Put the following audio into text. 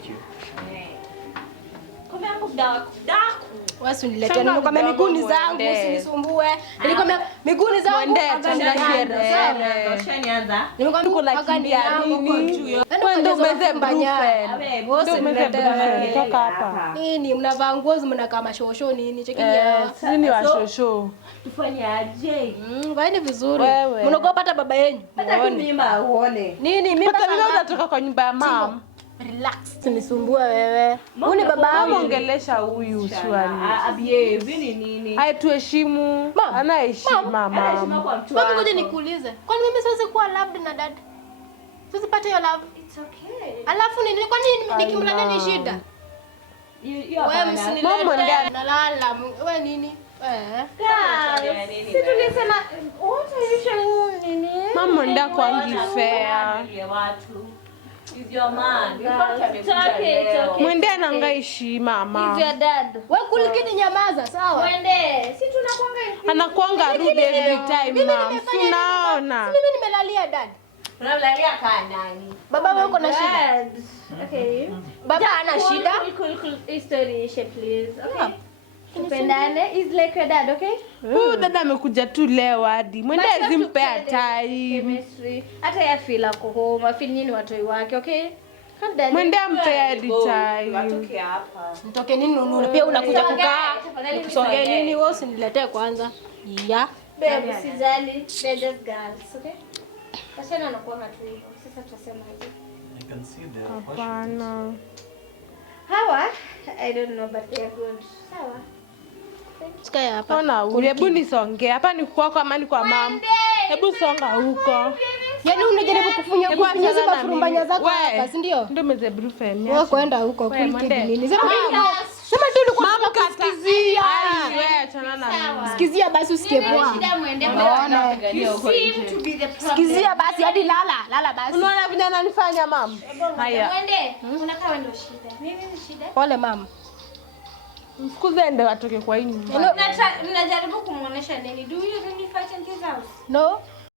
Thank you. Kumbe yangu daku. Wewe uniletea nini kama miguuni zangu usinisumbue. Nilikwambia miguuni zangu tuna sherehe. Ushanianza. Nimekwambia kuna kimbia nini? Ndio umeze mbanya. Wewe uniletea toka hapa. Nini mnavaa nguo mnakaa mashosho nini? Chekinia. Sisi ni washosho. Tufanye aje? Vaeni vizuri. Wewe. Mnaogopa hata baba yenu. Hata mimba uone. Nini mimba? Hata leo unatoka kwa nyumba ya mama. Relax, usinisumbue wewe. Huyu ni baba yangu. Ongelesha huyu swali. Abie, vini nini? Hai tuheshimu. Anaheshima mama. Anaheshima kwa mtu Baba wako. ngoja nikuulize. Kwani mimi siwezi kuwa loved na dad? Siwezi pata hiyo love. It's okay. Alafu nini kwa nini nikimlalia ni shida? Wewe msinilete. Nalala. Wewe nini? Si tulisema what are you nini? Mama ndio kwangi fair. Is your man. It's okay. Mwende anangaishi mama. Is your dad. Wewe kulikini nyamaza, sawa? Mwende. Si tunakuanga hivi. Anakuanga rude every time mama. Unaona? Mimi nimelalia dad. Unamlalia kaa nani? Baba wewe uko na shida. Okay. Baba ana shida. Cool story please. Okay. Tupendane is like your dad, okay? Huyu dada amekuja tu leo hadi. Mwende azimpea time. Chemistry. Hata ya feel ako home, afeel nini watoi wake, okay? Mwende ampea hadi time. Watoke hapa. Nitoke nini nunu? Pia unakuja kukaa. Kusongea nini wewe usiniletee kwanza. Yeah. Babe, usijali. They're just girls, okay? Wasichana wanakuwa tu hivyo. Sasa tutasemaje? I can see the Hapana. Hawa, I don't know but they are good. Sawa. Sikaya hapa. Ona, hebu nisonge. Hapa ni kwako ama ni kwa mama? Hebu songa huko. Yaani unajaribu kufunya hizo mafurumbanya zako hapa, si ndio? Ndio mzee Brufen. Wewe kwenda huko kulikidi nini? Sema tu ulikuwa unakusikizia. Wewe achana na mimi. Sikizia basi usikie poa. Shida muende Unaona? You seem to be the problem. Sikizia basi hadi lala basi. Unaona vile ananifanya mama? Haya. Mwende. Unakaa ndio shida. Mimi ni shida. Pole mama. Mfukuze ende watoke kwa hii nyumba. Mnajaribu kumuonesha nini? Do you really fight in his house? No.